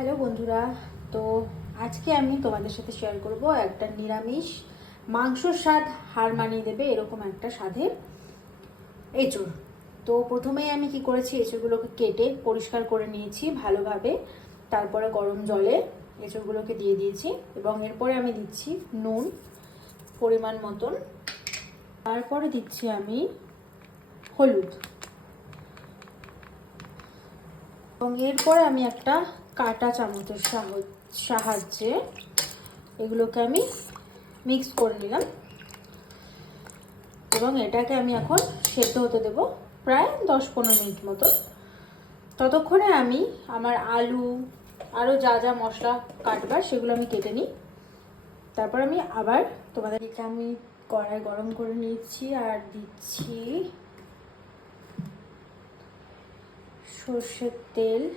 Hello বন্ধুরা, তো আজকে আমি তোমাদের সাথে শেয়ার করব একটা নিরামিষ মাংসর স্বাদ হার মানিয়ে দেবে এরকম একটা স্বাদের এঁচড়। তো প্রথমেই আমি কি করেছি, এঁচড়গুলোকে কেটে পরিষ্কার করে নিয়েছি ভালোভাবে। তারপরে গরম জলে এঁচড়গুলোকে দিয়ে দিয়েছি এবং এরপরে আমি দিচ্ছি নুন পরিমাণ মতন। তারপরে দিচ্ছি আমি হলুদ। এবং এরপরে আমি একটা কাটা চামচের সাহ- সাহায্যে এগুলোকে আমি মিক্স করে নিলাম। এবং এটাকে আমি এখন সেদ্ধ হতে দেব প্রায় দশ পনেরো মিনিট মতো। ততক্ষণে আমি আমার আলু, আরও যা যা মশলা কাটবার সেগুলো আমি কেটে নিই। তারপর আমি আবার তোমাদের এটা আমি কড়াই গরম করে নিচ্ছি আর দিচ্ছি সর্ষের তেল।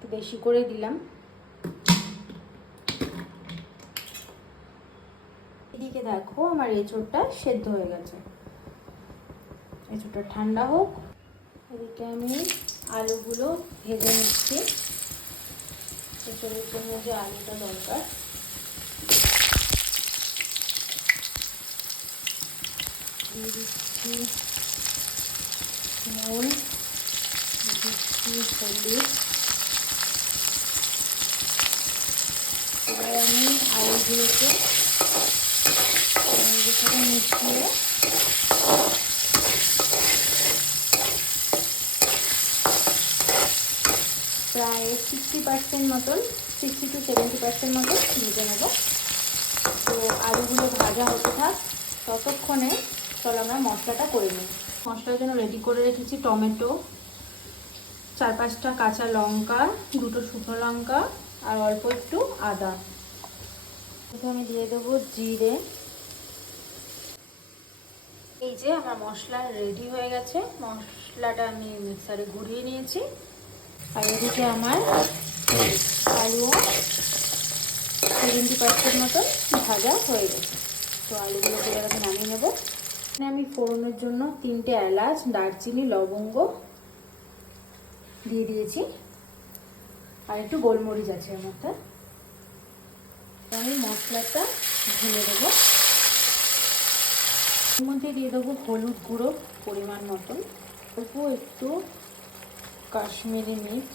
একটু বেশি করে দিলাম। এদিকে দেখো আমার এঁচোড়টা সেদ্ধ হয়ে গেছে। এঁচোড়টা ঠান্ডা হোক। এদিকে আমি আলুগুলো ভেজে নিচ্ছি। এঁচোড়ের জন্য যে আলুটা দরকার। দিচ্ছি নুন দিচ্ছি হলুদ। এবার আমি আলুগুলোকে আলুগুলোর সাথে মিশিয়ে প্রায় সিক্সটি পার্সেন্ট মতন সিক্সটি টু সেভেন্টি পার্সেন্ট মতন ভেজে নেব তো আলুগুলো ভাজা হতে থাক ততক্ষণে চলো আমরা মশলাটা করে নিই মশলার জন্য রেডি করে রেখেছি টমেটো চার পাঁচটা কাঁচা লঙ্কা দুটো শুকনো লঙ্কা আর অল্প একটু আদা। আমি দিয়ে দেবো জিরে। এই যে আমার মশলা রেডি হয়ে গেছে। মশলাটা আমি মিক্সারে ঘুরিয়ে নিয়েছি। আর এদিকে আমার আলুও সেভেন্টি পার্সেন্ট মতন ভাজা হয়ে গেছে। তো আলুগুলোকে এবার আমি নামিয়ে নেব। এখানে আমি ফোড়নের জন্য তিনটে এলাচ, দারচিনি, লবঙ্গ দিয়ে দিয়েছি। আর একটু গোলমরিচ আছে এর মধ্যে। আমি মশলাটা ঢেলে দেবো। এর মধ্যে দিয়ে দেবো হলুদ গুঁড়ো পরিমাণ মতন। অল্প একটু কাশ্মীরি মির্চ,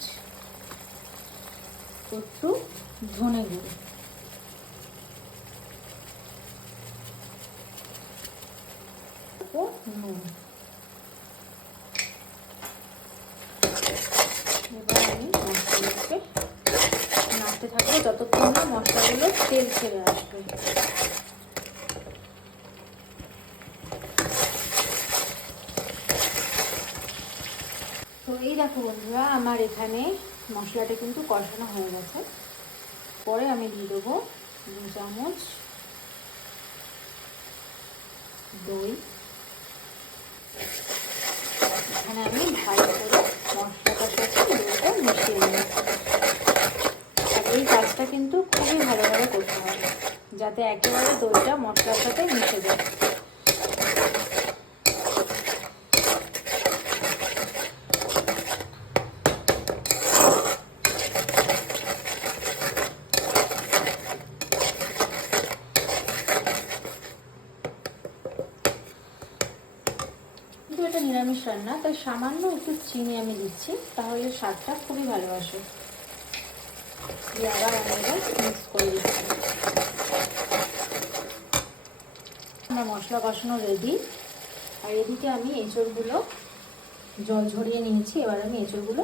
একটু ধনে গুঁড়ো। নুন। এবার মশলাগুলোকে নাড়তে থাকব যতক্ষণ না মশলাগুলো তেল ছেড়ে আসবে। তো এই দেখো বন্ধুরা, আমার এখানে মশলাটা কিন্তু কষানো হয়ে গেছে। পরে আমি দিয়ে দেবো দু চামচ দই এখানে আমি ভালো করে মশলাটার সাথে দইটা মিশিয়ে নিই আর এই কাজটা কিন্তু খুবই ভালোভাবে করতে হবে যাতে একেবারে দইটা মশলার সাথে মিশে যায়। কিন্তু এটা নিরামিষ রান্না, তাই সামান্য একটু চিনি আমি দিচ্ছি, তাহলে স্বাদটা খুবই ভালো আসে। আবার আমি মিক্স করে দিচ্ছি। আমার মশলা কষানো রেডি আর এদিকে আমি এঁচড়গুলো জল ঝরিয়ে নিয়েছি, এবার আমি এঁচড়গুলো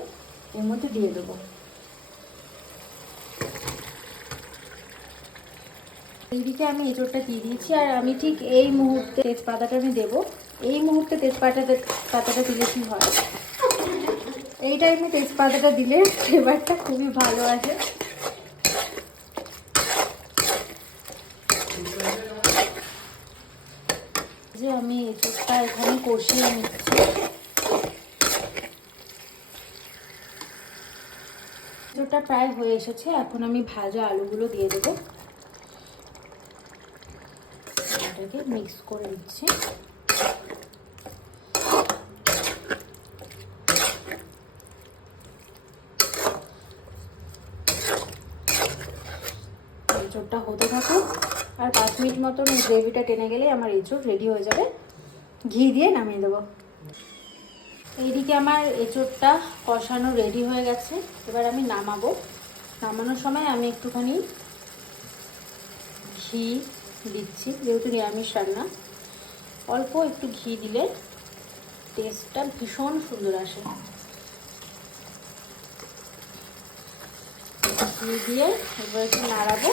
এর মধ্যে দিয়ে দেবো। এইদিকে আমি এঁচড়টা দিয়ে দিয়েছি, আর আমি ঠিক এই মুহূর্তে তেজপাতাটা আমি দেবো। এই মুহূর্তে তেজপাতাটা পাতাটা দিলে কি হয়? এই টাইমে তেজপাতাটা দিলে ফ্লেভারটা খুবই ভালো আসে যে আমি এঁচড়টা এখানে কষিয়ে নিচ্ছি। এটা প্রায় হয়ে এসেছে, এখন আমি ভাজা আলুগুলো দিয়ে দেবো। এটাকে মিক্স করে দিচ্ছি এঁচোড়টা হতে থাকুক, আর পাঁচ মিনিট মতন গ্রেভিটা টেনে গেলে আমার এঁচোড় রেডি হয়ে যাবে। ঘি দিয়ে নামিয়ে দেবো। এইদিকে আমার এঁচোড়টা কষানো রেডি হয়ে গেছে। এবার আমি নামাবো। নামানোর সময় আমি একটুখানি ঘি দিচ্ছি, যেহেতু নিরামিষ রান্না। অল্প একটু ঘি দিলে টেস্টটা ভীষণ সুন্দর আসে। ঘি দিয়ে এবার একটু নাড়াবো।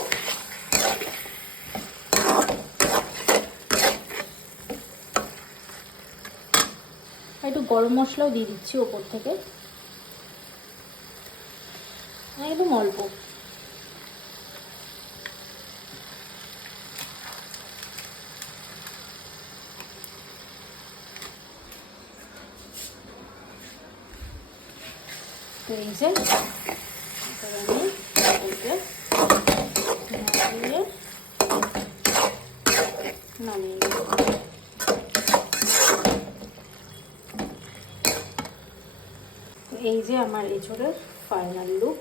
একটু গরম মশলাও দিয়ে দিচ্ছি ওপর থেকে। একদম অল্প। তো এই যে আমি এটাকে নামিয়ে নামিয়ে এই যে আমার এঁচড়ের ফাইনাল লুক